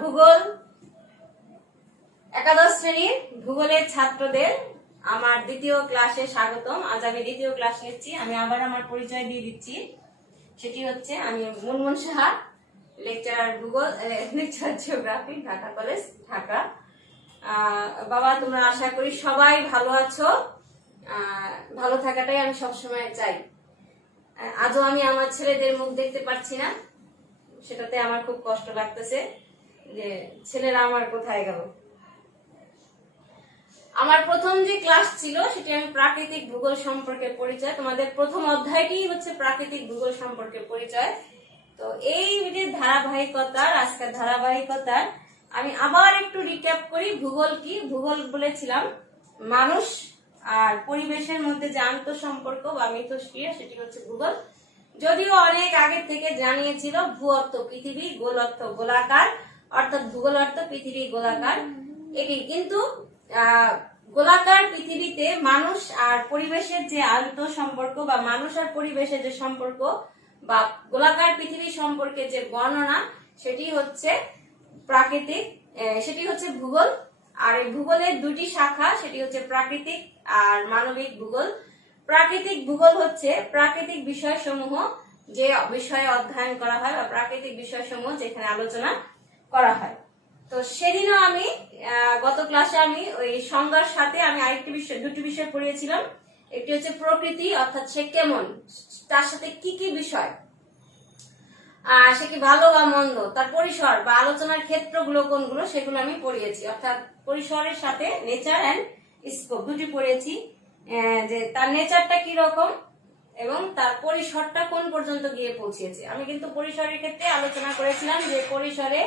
ভূগোল একাদশ শ্রেণীর ভূগোলের ছাত্রদের আমার দ্বিতীয় ক্লাসে স্বাগতম। আজ আমি দ্বিতীয় ক্লাস নিচ্ছি। আমি আবার আমার পরিচয় দিয়ে দিচ্ছি। সেটি হচ্ছে আমি মুনমুন সাহা, লেকচারার ভূগোল, lecturer geography, Dhaka college, Dhaka. বাবা, তোমরা আশা করি সবাই ভালো আছো। ভালো থাকাটাই আমি সবসময় চাই। আজও আমি আমার ছেলেদের মুখ দেখতে পাচ্ছি না, সেটাতে আমার খুব কষ্ট লাগতেছে যে ছেলেরা আমার কোথায় গেল। আমার প্রথম যে ক্লাস ছিল সেটি আমি প্রাকৃতিক ভূগোল সম্পর্কে পরিচয়, তোমাদের প্রথম অধ্যায়টি হচ্ছে প্রাকৃতিক ভূগোল সম্পর্কে পরিচয়। তো এই যে ধারাবাহিকতার আজকের ধারাবাহিকতার আমি আবার একটু রিক্যাপ করি। ভূগোল কি? ভূগোল বলেছিলাম মানুষ আর পরিবেশের মধ্যে যে আন্তঃসম্পর্ক বা মিথস্ক্রিয়া, সেটি হচ্ছে ভূগোল। যদিও অনেক আগে থেকে জানিয়েছিল ভূ অর্থ পৃথিবী, গোল অর্থ গোলাকার, অর্থাৎ ভূগোল অর্থ পৃথিবী গোলাকার। এটি কিন্তু গোলাকার পৃথিবীতে মানুষ আর পরিবেশের যে আন্তঃসম্পর্ক বা মানুষ আর পরিবেশের যে সম্পর্ক বা গোলাকার পৃথিবী সম্পর্কে যে বর্ণনা, সেটি হচ্ছে প্রাকৃতিক, সেটি হচ্ছে ভূগোল। আর এই ভূগোলের দুটি শাখা, সেটি হচ্ছে প্রাকৃতিক আর মানবিক ভূগোল। প্রাকৃতিক ভূগোল হচ্ছে প্রাকৃতিক বিষয়সমূহ যে বিষয়ে অধ্যয়ন করা হয় বা প্রাকৃতিক বিষয়সমূহ যেখানে আলোচনা করা হয়। তো সেদিনও আমি গত ক্লাসে আমি ওই সংজ্ঞার সাথে আমি আরেকটি বিষয়, দুটি বিষয় পড়িয়েছিলাম। একটি হচ্ছে প্রকৃতি, অর্থাৎ সে কেমন, তার সাথে কি কি বিষয়, সে কি ভালো বা মন্দ, তার পরিসর বা আলোচনার ক্ষেত্রগুলো কোনগুলো, সেগুলো আমি পড়িয়েছি। অর্থাৎ পরিসরের সাথে নেচার অ্যান্ড স্কোপ দুটি পড়িয়েছি, যে তার নেচারটা কি রকম এবং তার পরিসরটা কোন পর্যন্ত গিয়ে পৌঁছেছে। আমি কিন্তু পরিসরের ক্ষেত্রে আলোচনা করেছিলাম যে পরিসরে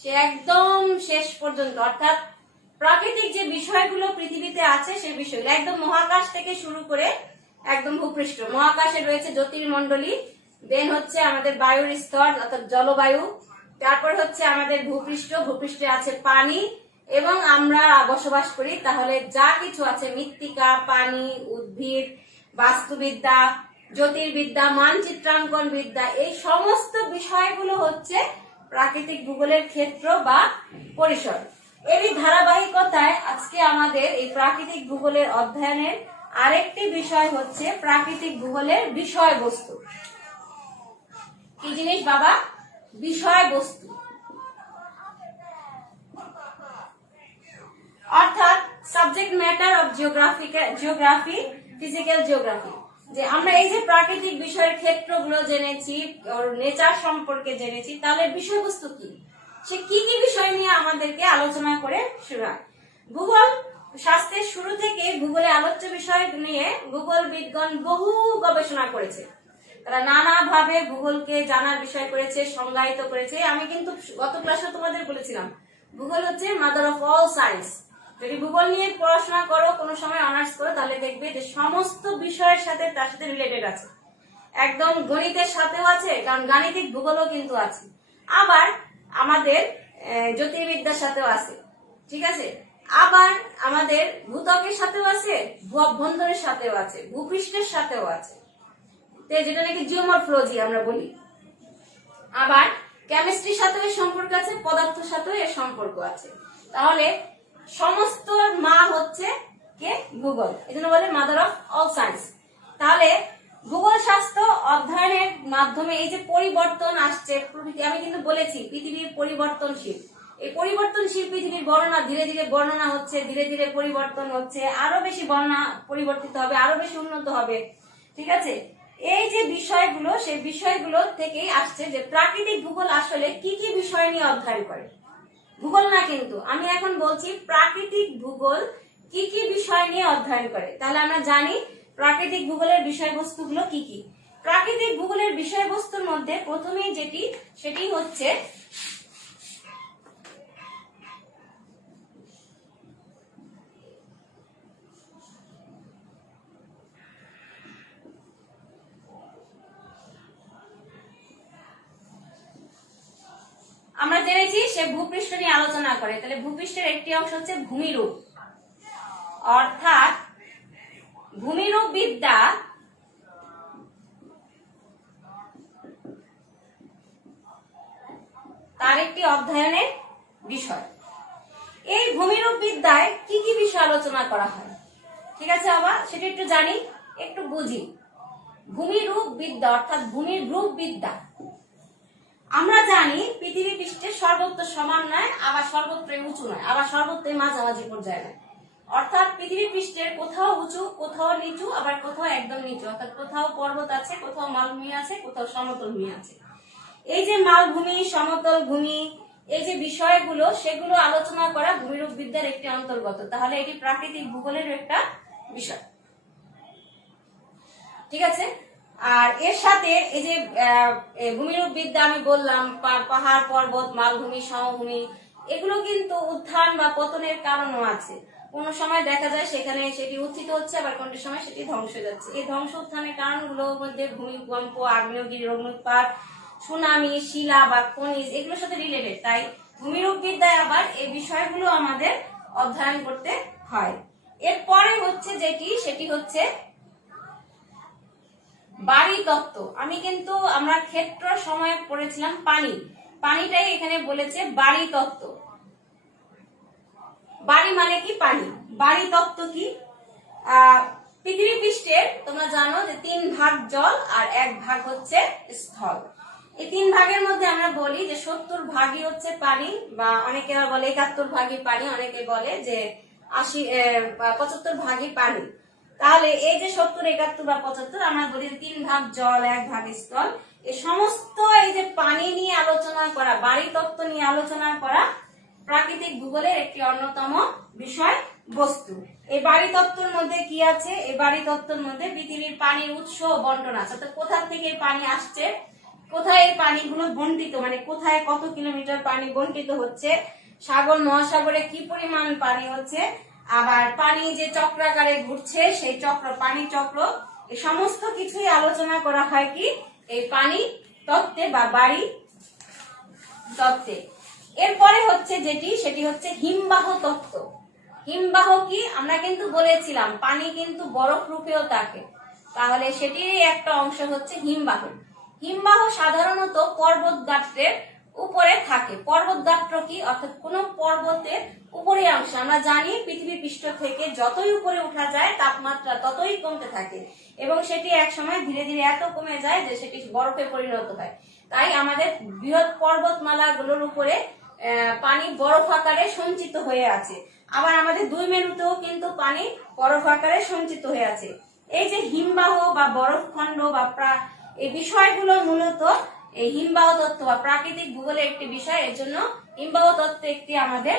সে একদম শেষ পর্যন্ত, অর্থাৎ প্রাকৃতিক যে বিষয়গুলো পৃথিবীতে আছে সেই বিষয়গুলো একদম মহাকাশ থেকে শুরু করে একদম ভূপৃষ্ঠ। মহাকাশে রয়েছে জ্যোতির্মণ্ডলী, দেন হচ্ছে আমাদের বায়ুর স্তর অর্থাৎ জলবায়ু, তারপর হচ্ছে আমাদের ভূপৃষ্ঠ, ভূপৃষ্ঠে আছে পানি এবং আমরা বসবাস করি। তাহলে যা কিছু আছে মৃত্তিকা, পানি, উদ্ভিদ, বাস্তুবিদ্যা, জ্যোতির্বিদ্যা, মানচিত্রাঙ্কন বিদ্যা, এই সমস্ত বিষয়গুলো হচ্ছে প্রাকৃতিক ভূগোলের ক্ষেত্র বা পরিসর। এরই ধারাবাহিকতায় আজকে আমাদের এই প্রাকৃতিক ভূগোলের অধ্যয়নের আরেকটি বিষয় হচ্ছে প্রাকৃতিক ভূগোলের বিষয়বস্তু। কি জিনিস বাবা? বিষয়বস্তু, অর্থাৎ subject matter of geography, physical geography. যে আমরা এই যে প্রাকৃতিক বিষয়ের ক্ষেত্রগুলো জেনেছি, নেচার সম্পর্কে জেনেছি, তাহলে বিষয়বস্তু কি, সে কি কি বিষয় নিয়ে আমাদেরকে আলোচনা করে শুরু হয়। ভূগোল শাস্ত্রের শুরু থেকে ভূগোলে আলোচ্য বিষয় নিয়ে ভূগোল বিজ্ঞান বহু গবেষণা করেছে। তারা নানাভাবে ভূগোলকে জানার বিষয় করেছে, সংজ্ঞায়িত করেছে। আমি কিন্তু গত ক্লাসে তোমাদের বলেছিলাম ভূগোল হচ্ছে মাদার অফ অল সায়েন্স। যদি ভূগোল নিয়ে পড়াশোনা করো, কোনো সময় অনার্স করো, তাহলে দেখবে যে সমস্ত বিষয়ের সাথে তার সাথে রিলেটেড আছে। একদম গণিতের সাথেও আছে, কারণ গাণিতিক ভূগোলও কিন্তু আছে। আবার আমাদের জ্যোতির্বিদ্যার সাথেও আছে, ঠিক আছে। আবার আমাদের ভূত্বকের সাথেও আছে, ভূ অভ্যন্তরের সাথেও আছে, ভূপৃষ্ঠের সাথেও আছে, যেটা নাকি জিওমরফোলজি আমরা বলি। আবার কেমিস্ট্রির সাথেও এর সম্পর্ক আছে, পদার্থের সাথেও এর সম্পর্ক আছে। তাহলে সমস্ত মা হচ্ছে কে? ভূগোল। এজন্য বলে মাদার অফ অল সায়েন্স। তাহলে ভূগোল শাস্ত্র অধ্যয়নের মাধ্যমে এই যে পরিবর্তন আসছে, আমি কিন্তু বলেছি পৃথিবীর পরিবর্তনশীল। এই পরিবর্তনশীল পৃথিবীর বর্ণনা ধীরে ধীরে বর্ণনা হচ্ছে, ধীরে ধীরে পরিবর্তন হচ্ছে, আরো বেশি বর্ণনা পরিবর্তিত হবে, আরো বেশি উন্নত হবে, ঠিক আছে। এই যে বিষয়গুলো, সেই বিষয়গুলো থেকেই আসছে যে প্রাকৃতিক ভূগোল আসলে কি কি বিষয় নিয়ে অধ্যয়ন করে। ভূগোল না, কিন্তু আমি এখন বলছি প্রাকৃতিক ভূগোল কি কি বিষয় নিয়ে অধ্যয়ন করে। তাহলে আমরা জানি প্রাকৃতিক ভূগোলের বিষয়বস্তুগুলো কি কি। প্রাকৃতিক ভূগোলের বিষয়বস্তুর মধ্যে প্রথমেই যেটি, সেটি হচ্ছে আমরা জেনেছি সে ভূপৃষ্ঠ নিয়ে আলোচনা করে। তাহলে ভূপৃষ্ঠের একটি অংশ হচ্ছে ভূমিরূপ, অর্থাৎ ভূমিরূপ বিদ্যা তার একটি অধ্যয়নের বিষয়। এই ভূমিরূপ বিদ্যায় কি কি বিষয় আলোচনা করা হয়, ঠিক আছে বাবা, সেটা একটু জানি, একটু বুঝি। ভূমিরূপ বিদ্যা অর্থাৎ ভূমির রূপ বিদ্যা। আমরা জানি পৃথিবী পৃষ্ঠে সর্বত্র সমান নয়, আবার সর্বত্রই উঁচু নয়, আবার সর্বত্রই মাঝামাঝি পর্যায়ে নয়। অর্থাৎ পৃথিবী পৃষ্ঠের কোথাও উঁচু, কোথাও নিচু, আবার কোথাও একদম নিচু। অর্থাৎ কোথাও পর্বত আছে, কোথাও মালভূমি আছে, কোথাও সমতল ভূমি আছে। এই যে মালভূমি, সমতল ভূমি, এই যে বিষয়গুলো, সেগুলো আলোচনা করা ভূমিরূপ বিদ্যার একটি অন্তর্গত। তাহলে এটি প্রাকৃতিক ভূগোলের একটা বিষয়, ঠিক আছে। আর এর সাথে এই যে ভূমিরূপ বিদ্যা আমি বললাম, পাহাড়, পর্বত, মালভূমি, সমভূমি, এগুলো কিন্তু উত্থান বা পতনের কারণও আছে। কোন সময় দেখা যায় সেখানে সেটি উত্থিত হচ্ছে, আবার কোন সময় সেটি ধ্বংস হয়ে যাচ্ছে। এই ধ্বংস উত্থানের কারণগুলোর মধ্যে ভূমিকম্প, আগ্নেয়গিরি, অগ্ন্যুৎপাত, সুনামি, শিলা বা খনিজ, এগুলোর সাথে রিলেটেড। তাই ভূমিরূপ বিদ্যায় আবার এই বিষয়গুলো আমাদের অধ্যয়ন করতে হয়। এরপরে হচ্ছে যেটি, সেটি হচ্ছে বাড়ি তত্ত্ব। আমি কিন্তু আমরা ক্ষেত্র সময়ে পড়েছিলাম পানি, পানিটাই এখানে বলেছে বাড়ি তত্ত্ব। বাড়ি মানে কি? পানি। বাড়ি তত্ত্ব কি? পৃথিবী পৃষ্ঠের তোমরা জানো যে 3 ভাগ জল আর 1 ভাগ হচ্ছে স্থল। এই 3 ভাগের মধ্যে আমরা বলি যে 70 ভাগই হচ্ছে পানি, বা অনেকে বলে 71 ভাগই পানি, অনেকে বলে যে 75 ভাগই পানি। তাহলে এই যে 70, 71 বা 75, আমরা বলি 3 ভাগ জল, 1 ভাগ স্থল। এই সমস্ত এই যে পানি নিয়ে আলোচনা করা, বাড়ি তত্ত্ব নিয়ে আলোচনা করা প্রাকৃতিক ভূগোলের একটি অন্যতম বিষয় বস্তু। এই বাড়ি তত্ত্বের মধ্যে কি আছে? এই বাড়ি তত্ত্বের মধ্যে পৃথিবীর পানির উৎস ও বন্টন আছে। অর্থাৎ কোথা থেকে পানি আসছে, কোথায় এই পানিগুলো বন্টিত, মানে কোথায় কত কিলোমিটার পানি বন্টিত হচ্ছে, সাগর মহাসাগরে কি পরিমাণ পানি হচ্ছে, আবার পানি যে চক্রাকারে ঘুরছে সেই চক্র, পানি চক্র, এই সমস্ত কিছুই আলোচনা করা হয় কি এই পানি তত্ত্বে বা বাড়ি তত্ত্বে। এরপরে হচ্ছে যেটি, সেটি হচ্ছে হিমবাহ তত্ত্ব। হিমবাহ কি? আমরা কিন্তু বলেছিলাম পানি কিন্তু বরফ রূপেও থাকে, তাহলে সেটিরই একটা অংশ হচ্ছে হিমবাহ। হিমবাহ সাধারণত পর্বত গাত্রের উপরে থাকে। পর্বত গাত্র কি? অর্থাৎ কোন পর্বতের উপরের অংশ। আমরা জানি পৃথিবী পৃষ্ঠ থেকে যতই উপরে উঠা যায় তাপমাত্রা ততই কমতে থাকে, এবং সেটি এক সময় ধীরে ধীরে এত কমে যায় যে সেটি বরফে পরিণত হয়। তাই আমাদের বৃহৎ পর্বতমালা গুলোর উপরে পানি বরফ আকারে সঞ্চিত হয়ে আছে। আবার আমাদের 2 মেরুতেও কিন্তু পানি বরফ আকারে সঞ্চিত হয়ে আছে। এই যে হিমবাহ বা বরফখণ্ড বা এই বিষয়গুলো মূলত এই হিমবাহ তত্ত্ব বা প্রাকৃতিক ভূগোলের একটি বিষয়। এর জন্য হিমবাহ তত্ত্ব একটি আমাদের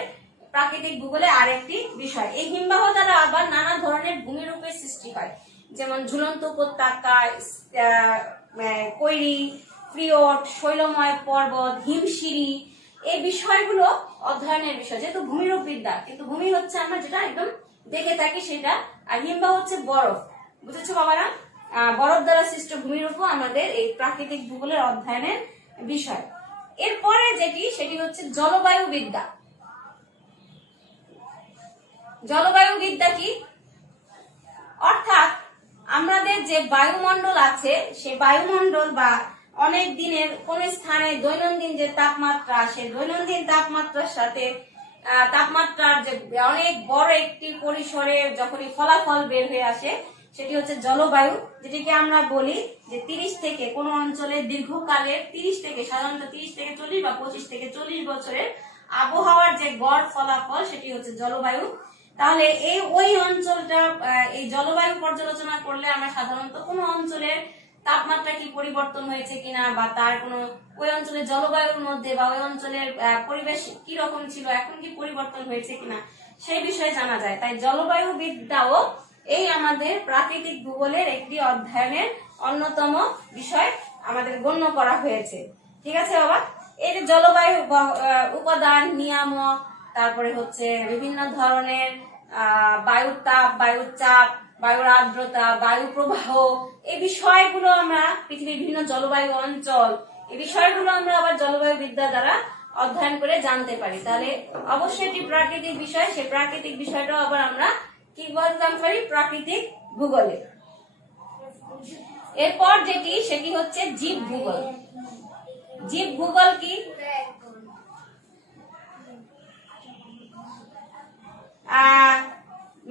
প্রাকৃতিক ভূগোলে আরেকটি বিষয়। এই হিমবাহ দ্বারা আবার নানা ধরনের ভূমিরূপের সৃষ্টি হয়, যেমন ঝুলন্ত উপত্যকা, কৈরি, ফ্রিয়ড, শৈলময় পর্বত, হিমশিরি, এই বিষয়গুলো অধ্যয়নের বিষয়। যেহেতু ভূমিরূপ বিদ্যা, কিন্তু ভূমি হচ্ছে আমরা যেটা একদম দেখে থাকি সেটা, আর হিমবাহ হচ্ছে বরফ। বুঝেছো বাবারা? বরফ দ্বারা সৃষ্ট ভূমিরূপ আমাদের এই প্রাকৃতিক ভূগোলের অধ্যয়নের বিষয়। এরপরে যেটি, সেটি হচ্ছে জলবায়ু বিদ্যা। জলবায়ু বিদ্যা কি? অর্থাৎ আমাদের যে বায়ুমণ্ডল আছে, সে বায়ুমণ্ডল বা অনেক দিনের কোন স্থানে দৈনন্দিন যে তাপমাত্রা, সে দৈনন্দিন তাপমাত্রার সাথে তাপমাত্রার যে অনেক বড় একটি পরিসরে যখনই ফলাফল বের হয়ে আসে, সেটি হচ্ছে জলবায়ু। যেটিকে আমরা বলি যে 30 থেকে কোন অঞ্চলে দীর্ঘকালের, 30 থেকে সাধারণত 30 থেকে 40 বা 25 থেকে 40 বছরের আবহাওয়ার যে গড় ফলাফল, সেটি হচ্ছে জলবায়ু। তাহলে ওই অঞ্চলটা, এই জলবায়ু পর্যালোচনা করলে আমরা সাধারণত কোন অঞ্চলের তাপমাত্রা কি পরিবর্তন হয়েছে কিনা, বা তার কোনো ওই অঞ্চলের জলবায়ুর মধ্যে বা ওই অঞ্চলের পরিবেশ কি রকম ছিল, এখন কি পরিবর্তন হয়েছে কিনা, সেই বিষয়ে জানা যায়। তাই জলবায়ু বিদ্যাও এই আমাদের প্রাকৃতিক ভূগোলের একটি অধ্যয়নের অন্যতম বিষয় আমাদের গণ্য করা হয়েছে। ঠিক আছে বাবা? এই যে জলবায়ু উপাদান, নিয়ামক, তারপরে হচ্ছে বিভিন্ন ধরনের বায়ুর তাপ, বায়ুর চাপ, বায়ুর আর্দ্রতা, বায়ু প্রবাহ, এই বিষয়গুলো আমরা পৃথিবীর বিভিন্ন জলবায়ু অঞ্চল, এই বিষয়গুলো আমরা আবার জলবায়ু বিদ্যা দ্বারা অধ্যয়ন করে জানতে পারি। তাহলে অবশ্যই এটি প্রাকৃতিক বিষয়, সেই প্রাকৃতিক বিষয়টাও আবার আমরা কি বলতে পারি? প্রাকৃতিক ভূগোলে। এরপর যেটি, সেটি হচ্ছে জীব ভূগোল। জীব ভূগোল কি?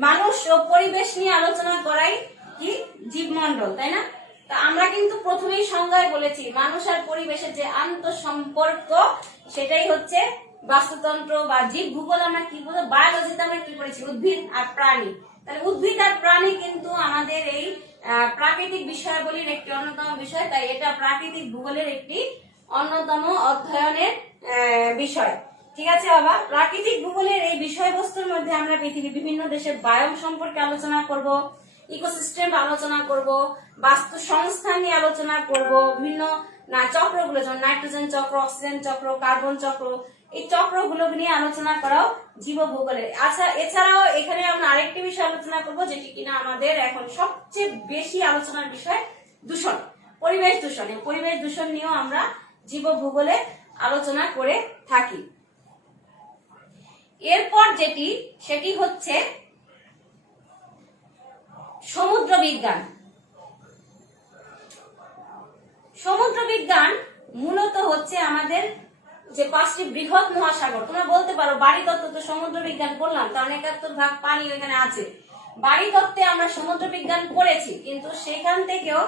মানুষ ও পরিবেশ নিয়ে আলোচনা করাই কি জীবমণ্ডল, তাই না? তা আমরা কিন্তু প্রথমেই সংজ্ঞায় বলেছি মানুষ আর পরিবেশের যে আন্তঃসম্পর্ক সেটাই হচ্ছে বাস্তুতন্ত্র বা জীব ভূগোল। আমরা কি বলবো, বায়োলজিতে আমরা কি পড়েছি, উদ্ভিদ আর প্রাণী। তাহলে উদ্ভিদ আর প্রাণী কিন্তু আমাদের এই প্রাকৃতিক বিষয়াবলীর একটি অন্যতম বিষয়, তাই এটা প্রাকৃতিক ভূগোলের একটি অন্যতম অধ্যয়নের বিষয়। ঠিক আছে বাবা, প্রাকৃতিক ভূগোলের এই বিষয়বস্তুর মধ্যে আমরা পৃথিবীর বিভিন্ন দেশের বায়োম সম্পর্কে আলোচনা করব, ইকোসিস্টেম আলোচনা করব, বাস্তু সংস্থান নিয়ে আলোচনা করব, বিভিন্ন চক্রগুলো যেমন নাইট্রোজেন চক্র, অক্সিজেন চক্র, কার্বন চক্র, এই চক্রগুলো নিয়ে আলোচনা করাও জীব ভূগোলের। আচ্ছা, এছাড়াও এখানে আমরা আরেকটি বিষয় আলোচনা করব যেটি কিনা আমাদের এখন সবচেয়ে বেশি আলোচনার বিষয়, দূষণ, পরিবেশ দূষণ। এই পরিবেশ দূষণ নিয়েও আমরা জীব ভূগোলে আলোচনা করে থাকি। এরপর যেটি সেটি হচ্ছে সমুদ্র বিজ্ঞান। সমুদ্র বিজ্ঞান মূলত হচ্ছে আমাদের যে 5টি বৃহৎ মহাসাগর। তোমরা বলতে পারো বাড়ি তত্ত্ব তো সমুদ্র বিজ্ঞান পড়লাম, কারণ 71 ভাগ পানি ওইখানে আছে। বাড়ি তত্ত্বে আমরা সমুদ্র বিজ্ঞান পড়েছি, কিন্তু সেখান থেকেও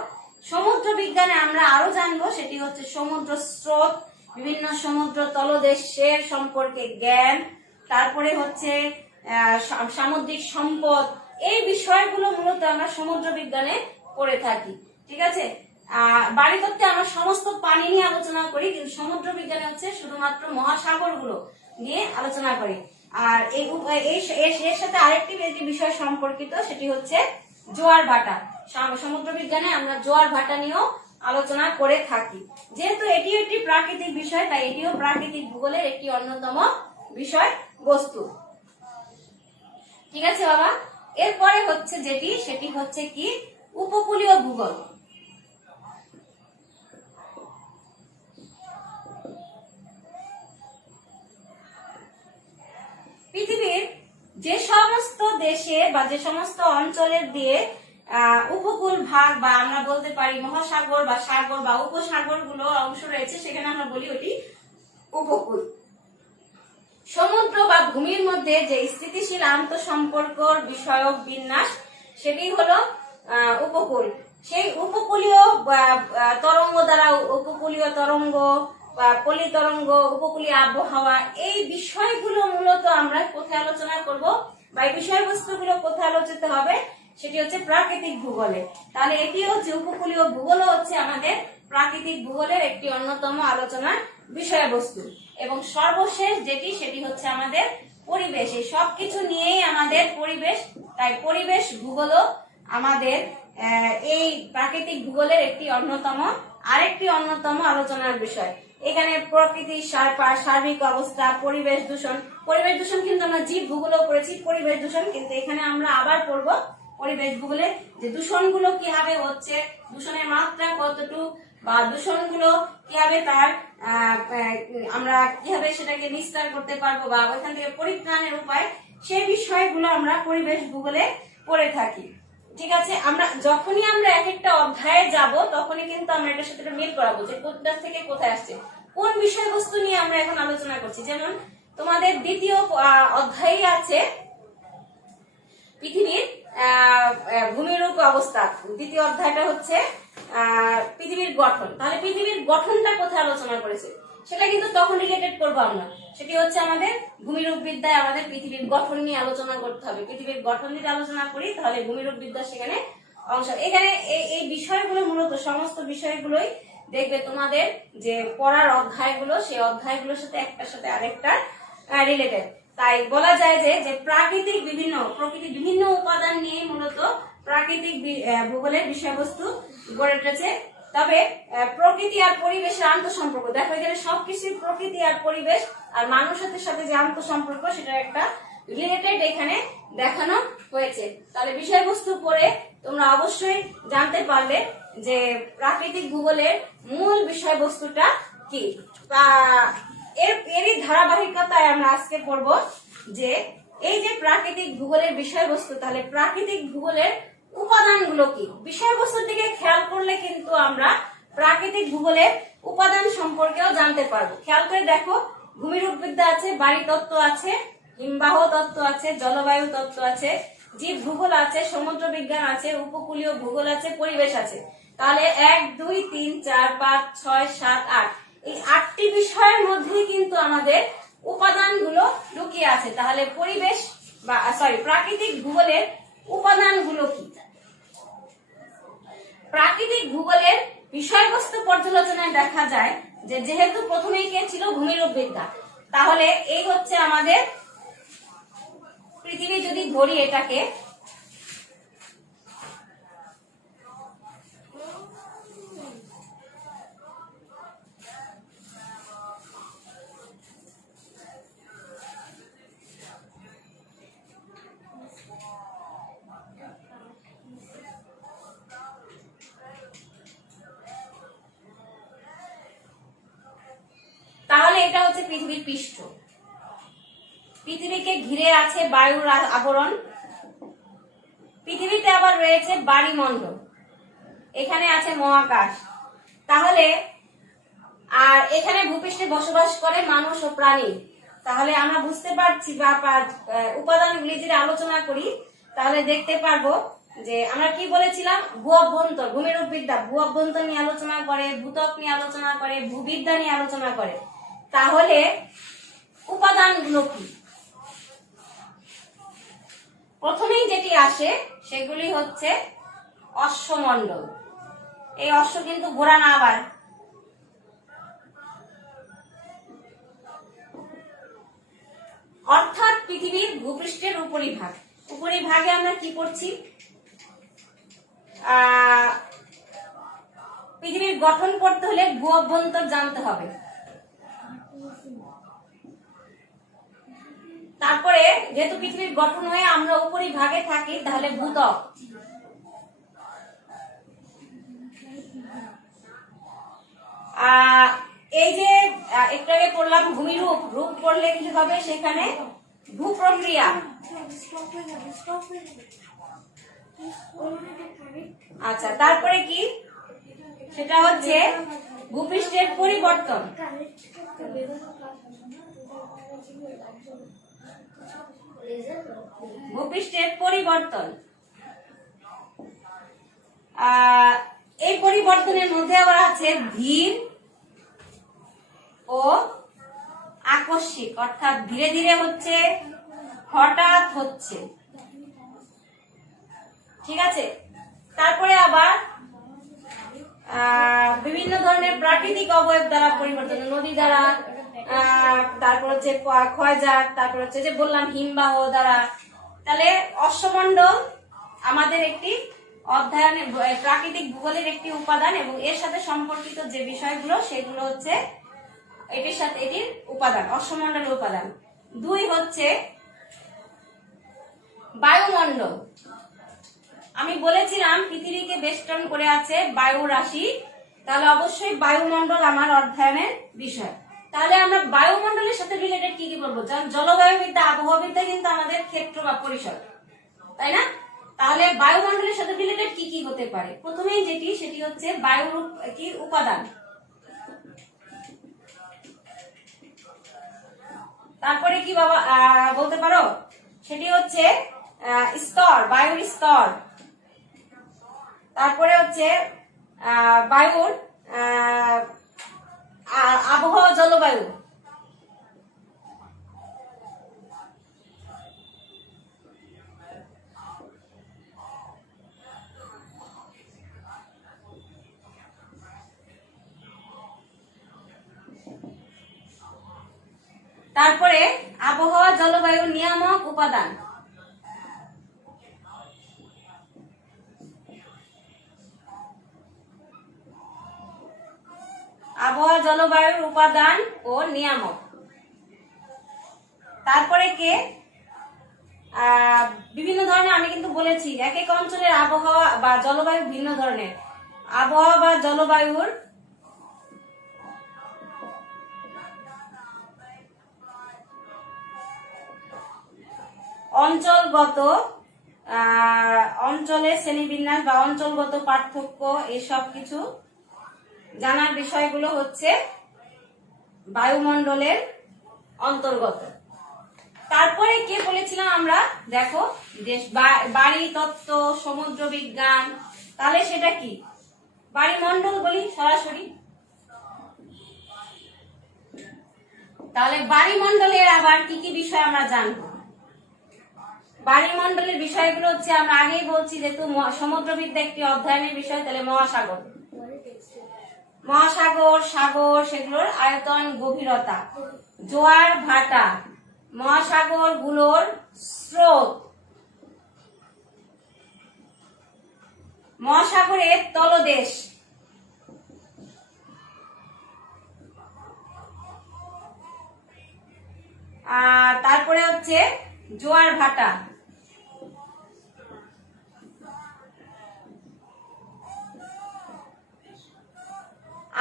সমুদ্র বিজ্ঞানে আমরা আরো জানবো, সেটি হচ্ছে সমুদ্র স্রোত, বিভিন্ন সমুদ্র তলদেশের সম্পর্কে জ্ঞান, তারপরে হচ্ছে সামুদ্রিক সম্পদ। এই বিষয়গুলো মূলত আমরা সমুদ্র বিজ্ঞানে পড়ে থাকি। ঠিক আছে, বাড়ি তত্ত্বে আমরা সমস্ত পানি নিয়ে আলোচনা করি, কিন্তু সমুদ্র বিজ্ঞানে হচ্ছে শুধুমাত্র মহাসাগরগুলো নিয়ে আলোচনা করি। আর এর সাথে আরেকটি বিষয় সম্পর্কিত, সেটি হচ্ছে জোয়ার ভাটা। সমুদ্র বিজ্ঞানে আমরা জোয়ার ভাটা নিয়েও আলোচনা করে থাকি। যেহেতু এটি একটি প্রাকৃতিক বিষয়, তাই এটিও প্রাকৃতিক ভূগোলের একটি অন্যতম বিষয় বস্তু। ঠিক আছে বাবা, এরপরে হচ্ছে যেটি সেটি হচ্ছে কি উপকূলীয় ভূগোল। পৃথিবীর যে সমস্ত দেশে বা যে সমস্ত অঞ্চলের দিয়ে উপকূল ভাগ বা আমরা বলতে পারি মহাসাগর বা সাগর বা উপসাগর গুলো অংশ রয়েছে, সেখানে আমরা বলি ওটি উপকূল। সমুদ্র বা ভূমির মধ্যে যে স্থিতিশীল আন্তঃসম্পর্ক বিষয়ক বিন্যাস, সেটি হলো উপকূল। সেই উপকূলীয় তরঙ্গ দ্বারা, উপকূলীয় তরঙ্গ বা পলি তরঙ্গ, উপকূলীয় আবহাওয়া, এই বিষয়গুলো মূলত আমরা কোথায় আলোচনা করব বা এই বিষয়বস্তুগুলো কোথায় আলোচিত হবে, সেটি হচ্ছে প্রাকৃতিক ভূগোলে। তাহলে এটি হচ্ছে উপকূলীয় ভূগোল, হচ্ছে আমাদের প্রাকৃতিক ভূগোলের একটি অন্যতম আলোচনার বিষয়বস্তু। এবং সর্বশেষ যেটি সেটি হচ্ছে আমাদের পরিবেশ। এই সবকিছু নিয়েই আমাদের পরিবেশ, তাই পরিবেশ ভূগোলও আমাদের এই প্রাকৃতিক ভূগোলের একটি আরেকটি অন্যতম আলোচনার বিষয়। এখানে প্রকৃতির সার্বিক অবস্থা, পরিবেশ দূষণ কিন্তু আমরা জীব ভূগোলও পড়েছি পরিবেশ দূষণ, কিন্তু এখানে আমরা আবার পড়বো পরিবেশ ভূগোলে যে দূষণগুলো কিভাবে হচ্ছে, দূষণের মাত্রা কতটুকু, বা দূষণগুলো কিভাবে তার আমরা কিভাবে সেটাকে নিস্তার করতে পারবো বা ওইখান থেকে পরিত্রাণের উপায়, সেই বিষয়গুলো আমরা পরিবেশ ভূগোলে পড়ে থাকি। ঠিক আছে, আমরা যখনই আমরা এক একটা অধ্যায়ে যাব তখনই কিন্তু আমরা এটার সাথে মিল করাবো যে কোথা থেকে কোথায় আসছে, কোন বিষয়বস্তু নিয়ে আমরা এখন আলোচনা করছি। যেমন তোমাদের দ্বিতীয় অধ্যায়ে আছে পৃথিবীর ভূমিরূপ অবস্থা। দ্বিতীয় অধ্যায়টা হচ্ছে পৃথিবীর গঠন। তাহলে পৃথিবীর গঠনটা কোথায় আলোচনা করেছে সেটা কিন্তু তখন রিলেটেড করবো আমরা। সেটি হচ্ছে আমাদের ভূমিরূপ বিদ্যায় আমাদের পৃথিবীর গঠন নিয়ে আলোচনা করতে হবে। পৃথিবীর গঠন যদি আলোচনা করি তাহলে ভূমিরূপ বিদ্যা সেখানে অংশ। এখানে এই বিষয়গুলো মূলত সমস্ত বিষয়গুলোই দেখবে তোমাদের যে পড়ার অধ্যায়গুলো, সেই অধ্যায়গুলোর সাথে একটার সাথে আরেকটা রিলেটেড। তাই বলা যায় যে প্রকৃতির বিভিন্ন উপাদান নিয়ে মূলত প্রাকৃতিক ভূগোলের বিষয়বস্তু গড়ে উঠেছে। তবে প্রকৃতি আর পরিবেশের আন্তঃসম্পর্ক, দেখো এখানে সবকিছু প্রকৃতি আর পরিবেশ আর মানুষের সাথে যে আন্তঃসম্পর্ক, সেটা একটা রিলেটেড এখানে দেখানো হয়েছে। তাহলে বিষয়বস্তু পড়ে তোমরা অবশ্যই জানতে পারলে যে প্রাকৃতিক ভূগোলের মূল বিষয়বস্তুটা কি। এরই ধারাবাহিকতায় আমরা আজকে পড়বো যে এই যে প্রাকৃতিক ভূগোলের বিষয়বস্তু, তাহলে প্রাকৃতিক ভূগোলের উপাদানগুলো কি। বিষয়বস্তুর দিকে খেয়াল করলে কিন্তু আমরা প্রাকৃতিক ভূগোলের উপাদান সম্পর্কেও জানতে পারবো। খেয়াল করে দেখো, ভূমিরূপ বিদ্যা আছে, বাড়ি তত্ত্ব আছে, হিমবাহ তত্ত্ব আছে, জলবায়ু তত্ত্ব আছে, জীব ভূগোল আছে, সমুদ্র বিজ্ঞান আছে, উপকূলীয় ভূগোল আছে, পরিবেশ আছে। তাহলে 1 2 3 4 5 6 7 8 এই 8টি বিষয়ের মধ্যে কিন্তু আমাদের উপাদানগুলো লুকিয়ে আছে। তাহলে পরিবেশ বা প্রাকৃতিক ভূগোলের উপাদানগুলো কি? প্রাকৃতিক ভূগোলের বিষয়বস্তু পর্যালোচনায় দেখা যায় যে যেহেতু প্রথমেই কে ছিল ভূমিরূপবিদ্যা, তাহলে এই হচ্ছে আমাদের পৃথিবী। যদি ধরি এটাকে, তাহলে এটা হচ্ছে পৃথিবীর পৃষ্ঠ। পৃথিবীকে ঘিরে আছে বায়ুর আবরণ, পৃথিবীতে আবার রয়েছে বায়ুমণ্ডল, এখানে আছে মহাকাশ। তাহলে আর এখানে ভূপৃষ্ঠে বসবাস করে মানুষ ও প্রাণী। তাহলে আমরা বুঝতে পারছি বা উপাদানগুলি যদি আলোচনা করি তাহলে দেখতে পারবো যে আমরা কি বলেছিলাম, ভূ অভ্যন্তর, ভূমিরূপবিদ্যা ভূ অভ্যন্তর নিয়ে আলোচনা করে, ভূত্বক নিয়ে আলোচনা করে, ভূবিদ্যা নিয়ে আলোচনা করে। তাহলে উপাদানগুলো কি? প্রথমেই যেটি আসে সেগুলি হচ্ছে অশ্বমণ্ডল। এই অশ্ব কিন্তু ঘোড়া না, আবার অর্থাৎ পৃথিবীর ভূপৃষ্ঠের উপরিভাগ। উপরিভাগে আমরা কি পড়ছি? পৃথিবীর গঠন করতে হলে ভূ অভ্যন্তর জানতে হবে। তারপরে যেহেতু পৃথিবীর গঠন হয়ে আমরা উপরিভাগে থাকি, তাহলে ভূত্বক। এই যে একটু আগে পড়লাম ভূমিরূপ, রূপ পড়লে কি হবে? সেখানে ভূপ্রক্রিয়া। আচ্ছা, তারপরে কি? সেটা হচ্ছে ভূপৃষ্ঠের পরিবর্তন। ভূপৃষ্ঠের পরিবর্তন, এই পরিবর্তনের মধ্যে আবার আছে ধীর ও আকস্মিক, অর্থাৎ ধীরে ধীরে হচ্ছে, হঠাৎ হচ্ছে। ঠিক আছে। তারপরে আবার বিভিন্ন ধরনের প্রাকৃতিক অবয়ব দ্বারা পরিবর্তন, নদী দ্বারা, তারপর হচ্ছে ক্ষয়জাত, তারপর হচ্ছে যে বললাম হিমবাহ দ্বারা। তাহলে অশ্বমণ্ডল আমাদের একটি অধ্যয়নের প্রাকৃতিক ভূগোলের একটি উপাদান এবং এর সাথে সম্পর্কিত যে বিষয়গুলো সেগুলো হচ্ছে এটির সাথে এটির উপাদান, অশ্বমণ্ডলের উপাদান। 2 হচ্ছে বায়ুমণ্ডল। আমি বলেছিলাম পৃথিবীকে বেষ্টন করে আছে বায়ু রাশি, তাহলে অবশ্যই বায়ুমণ্ডল আমার অধ্যয়নের বিষয়। তাহলে আমরা বায়ুমণ্ডলের সাথে রিলেটেড কি কি বলবো? জলবায়ুবিদ্যা, আবহাওয়াবিদ্যা কিন্তু আমাদের ক্ষেত্র বা পরিসর, তাই না? তাহলে বায়ুমণ্ডলের সাথে রিলেটেড কি কি হতে পারে? প্রথমেই যেটি, সেটি হচ্ছে বায়ুর কি উপাদান। তারপরে কি বাবা বলতে পারো? সেটি হচ্ছে স্তর, বায়ুর স্তর। তারপরে হচ্ছে বায়ুর আবহাওয়া, জলবায়ু। তারপরে আবহাওয়া, জলবায়ু নিয়ামক উপাদান। আবহাওয়া, জলবায়ুর উপাদান ও নিয়ামক। তারপরে কে? বিভিন্ন ধরনের, আমি কিন্তু বলেছি এক এক অঞ্চলের আবহাওয়া বা জলবায়ু ভিন্ন ধরনের। আবহাওয়া বা জলবায়ুর অঞ্চলগত, অঞ্চলের শ্রেণীবিন্যাস বা অঞ্চলগত পার্থক্য, এসব কিছু জানার বিষয়গুলো হচ্ছে বায়ুমণ্ডলের অন্তর্গত। তারপরে কে বলেছিলাম আমরা, দেখো, যে বাড়ি তত্ত্ব, সমুদ্র বিজ্ঞান, তাহলে সেটা কি? বাড়িমণ্ডল বলি সরাসরি। তাহলে বাড়িমণ্ডলের আবার কি কি বিষয় আমরা জানবো? বাড়িমণ্ডলের বিষয়গুলো হচ্ছে, আমরা আগেই বলছি যেহেতু সমুদ্রবিদ্যা একটি অধ্যয়নের বিষয়, তাহলে মহাসাগর, মহাসাগর, সাগর, সেগুলোর আয়তন, গভীরতা, জোয়ার ভাটা, মহাসাগর গুলোর স্রোত, মহাসাগরের তলদেশ, তারপরে হচ্ছে জোয়ার ভাটা,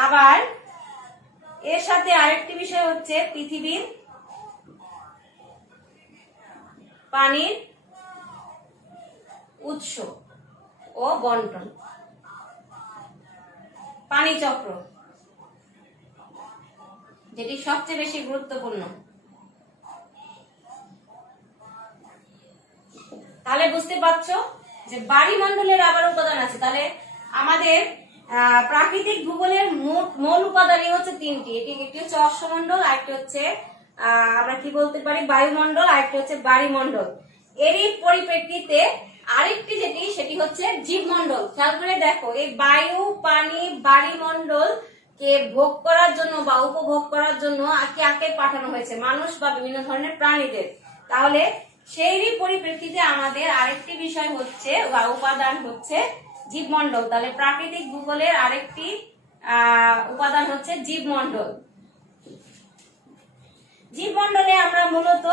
আবার এর সাথে আরেকটি বিষয় হচ্ছে পৃথিবীর পানির উৎস ও বন্টন, পানি চক্র, যেটি সবচেয়ে বেশি গুরুত্বপূর্ণ। তাহলে বুঝতে পারছো যে বাড়িমণ্ডলের আবার উপাদান আছে। তাহলে আমাদের প্রাকৃতিক ভূগোলের মূল উপাদানই হচ্ছে তিনটি। একটি হচ্ছে অশ্বমণ্ডল, আরেকটি হচ্ছে আমরা কি বলতে পারি বায়ুমণ্ডল, আরেকটি হচ্ছে বাড়িমণ্ডল। এরই পরিপ্রেক্ষিতে আরেকটি সেটি হচ্ছে জীবমণ্ডল। খেয়াল করে দেখো, এই বায়ু, পানি, বাড়িমণ্ডল কে ভোগ করার জন্য বা উপভোগ করার জন্য আকে পাঠানো হয়েছে মানুষ বা বিভিন্ন ধরনের প্রাণীদের। তাহলে সেই পরিপ্রেক্ষিতে আমাদের আরেকটি বিষয় হচ্ছে বা উপাদান হচ্ছে জীবমণ্ডল। তাহলে প্রাকৃতিক ভূগোলের আরেকটি উপাদান হচ্ছে জীবমণ্ডল। জীবমণ্ডলে আমরা মূলত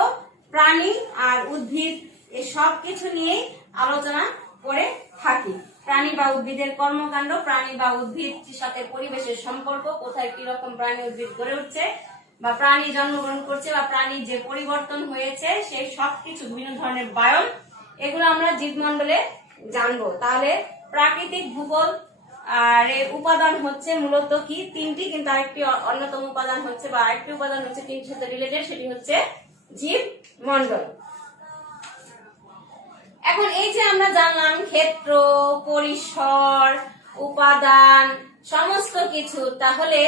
প্রাণী আর উদ্ভিদ এই সব কিছু নিয়ে আলোচনা করে থাকি। প্রাণী বা উদ্ভিদের কর্মকাণ্ড, প্রাণী বা উদ্ভিদের সাথে পরিবেশের সম্পর্ক, কোথায় কিরকম প্রাণী উদ্ভিদ গড়ে উঠছে বা প্রাণী জন্মগ্রহণ করছে বা প্রাণীর যে পরিবর্তন হয়েছে, সেই সবকিছু বিভিন্ন ধরনের বায়ন, এগুলো আমরা জীবমণ্ডলে জানবো। তাহলে প্রাকৃতিক ভূগোল আর এর উপাদান হচ্ছে মূলত কি তিনটি, কিন্তু আরেকটি অন্যতম উপাদান হচ্ছে বা আরেকটি উপাদান হচ্ছে তিনটির সাথে রিলেটেড, সেটি হচ্ছে জীবমণ্ডল। এখন এই যে আমরা জানলাম ক্ষেত্র, পরিসর, উপাদান, সমস্ত কিছু, তাহলে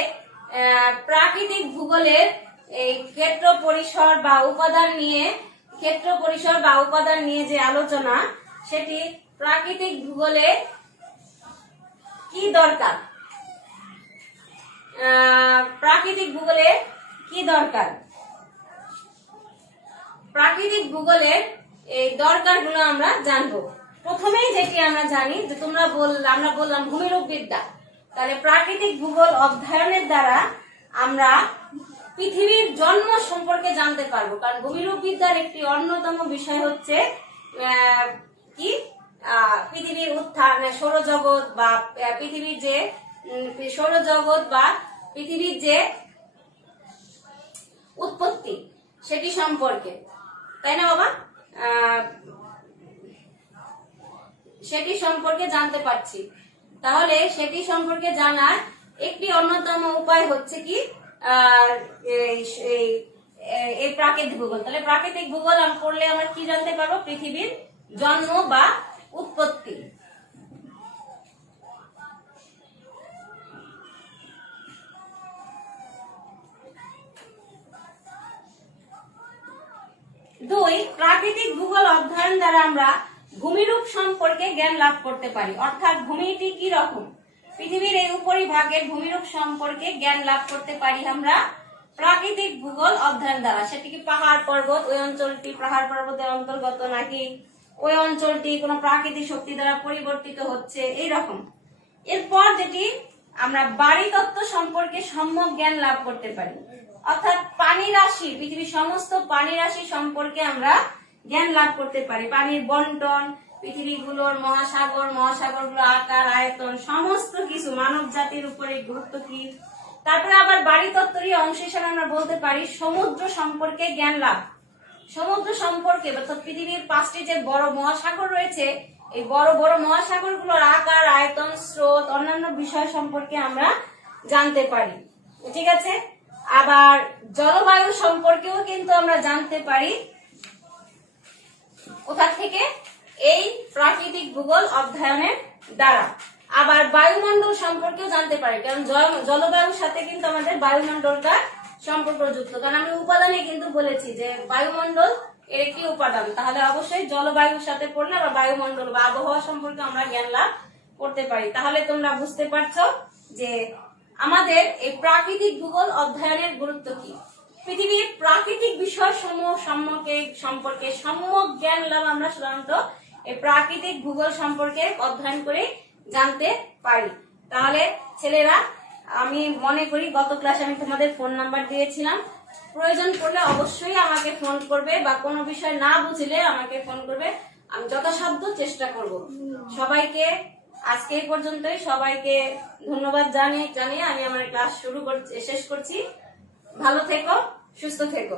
প্রাকৃতিক ভূগোলের এই ক্ষেত্র পরিসর বা উপাদান নিয়ে যে আলোচনা, সেটি প্রাকৃতিক ভূগোলে কি দরকার? প্রাকৃতিক ভূগোলে কি দরকার? প্রাকৃতিক ভূগোলের এই দরকারগুলো আমরা জানবো। প্রথমেই যেটি আমরা জানি যে আমরা বললাম ভূমিরূপ বিদ্যা। তাহলে প্রাকৃতিক ভূগোল অধ্যয়নের দ্বারা আমরা পৃথিবীর জন্ম সম্পর্কে জানতে পারবো। কারণ ভূমিরূপ বিদ্যার একটি অন্যতম বিষয় হচ্ছে কি পৃথিবীর উত্থান, সৌরজগৎ বা পৃথিবীর যে উৎপত্তি, সেটি সম্পর্কে, তাই না বাবা? সেটি সম্পর্কে জানতে পারছি। তাহলে সেটি সম্পর্কে জানার একটি অন্যতম উপায় হচ্ছে কি এই প্রাকৃতিক ভূগোল। তাহলে প্রাকৃতিক ভূগোল পড়লে আমরা কি জানতে পারবো? পৃথিবীর জন্ম বা উৎপত্তি। দুই, প্রাকৃতিক ভূগোল অধ্যয়ন দ্বারা আমরা ভূমিরূপ সম্পর্কে জ্ঞান লাভ করতে পারি। অর্থাৎ ভূমিটি কি রকম, পৃথিবীর এই উপরিভাগের ভূমিরূপ সম্পর্কে জ্ঞান লাভ করতে পারি আমরা প্রাকৃতিক ভূগোল অধ্যয়ন দ্বারা। সেটি কি পাহাড় পর্বত, ওই অঞ্চলটি পাহাড় পর্বতের অন্তর্গত, নাকি ওই অঞ্চলটি কোনো প্রাকৃতিক শক্তি দ্বারা পরিবর্তিত হচ্ছে, এইরকম। এরপর যেটি আমরা বাড়ি তত্ত্ব সম্পর্কে সম্যক জ্ঞান লাভ করতে পারি। অর্থাৎ পানি রাশি, পৃথিবীর সমস্ত পানি রাশি সম্পর্কে আমরা জ্ঞান লাভ করতে পারি। পানির বন্টন, পৃথিবীগুলোর মহাসাগরগুলোর আকার, আয়তন, সমস্ত কিছু, মানব জাতির উপরে গুরুত্ব কি। তারপরে আবার বাড়ি তত্ত্বেরই অংশ হিসেবে আমরা বলতে পারি সমুদ্র সম্পর্কে জ্ঞান লাভ। সমুদ্র সম্পর্কে অর্থাৎ পৃথিবীর 5টি যে বড় মহাসাগর রয়েছে, এই বড় বড় মহাসাগরগুলোর আকার, আয়তন, স্রোত, অন্যান্য বিষয় সম্পর্কে আমরা জানতে পারি। ঠিক আছে। আবার জলবায়ু সম্পর্কেও কিন্তু আমরা জানতে পারি কোথা থেকে? এই প্রাকৃতিক ভূগোল অধ্যয়নের দ্বারা। আবার বায়ুমণ্ডল সম্পর্কেও জানতে পারে, কারণ জলবায়ুর সাথে কিন্তু আমাদের বায়ুমণ্ডলটা সম্পর্কযুক্ত। কারণ আমি উপাদানে কিন্তু বলেছি যে বায়ুমণ্ডল এর একটি উপাদান, তাহলে অবশ্যই জলবায়ুর সাথে পড়লে বা বায়ুমণ্ডল বা আবহাওয়া সম্পর্কে আমরা জ্ঞান লাভ করতে পারি। তাহলে তোমরা বুঝতে পারছো যে আমাদের এই প্রাকৃতিক ভূগোল অধ্যয়নের গুরুত্ব কি। পৃথিবীর প্রাকৃতিক বিষয় সমূহ সম্পর্কে সম্যক জ্ঞান লাভ আমরা সাধারণত এই প্রাকৃতিক ভূগোল সম্পর্কে অধ্যয়ন করে জানতে পারি। তাহলে ছেলেরা, আমি মনে করি গত ক্লাসে আমি তোমাদের ফোন নাম্বার দিয়েছিলাম, প্রয়োজন পড়লে অবশ্যই আমাকে ফোন করবে, বা কোনো বিষয় না বুঝলে আমাকে ফোন করবে, আমি যথাসাধ্য চেষ্টা করব। সবাইকে আজকে এই পর্যন্তই, সবাইকে ধন্যবাদ জানিয়ে আমি আমার ক্লাস শেষ করছি। ভালো থেকো, সুস্থ থেকো।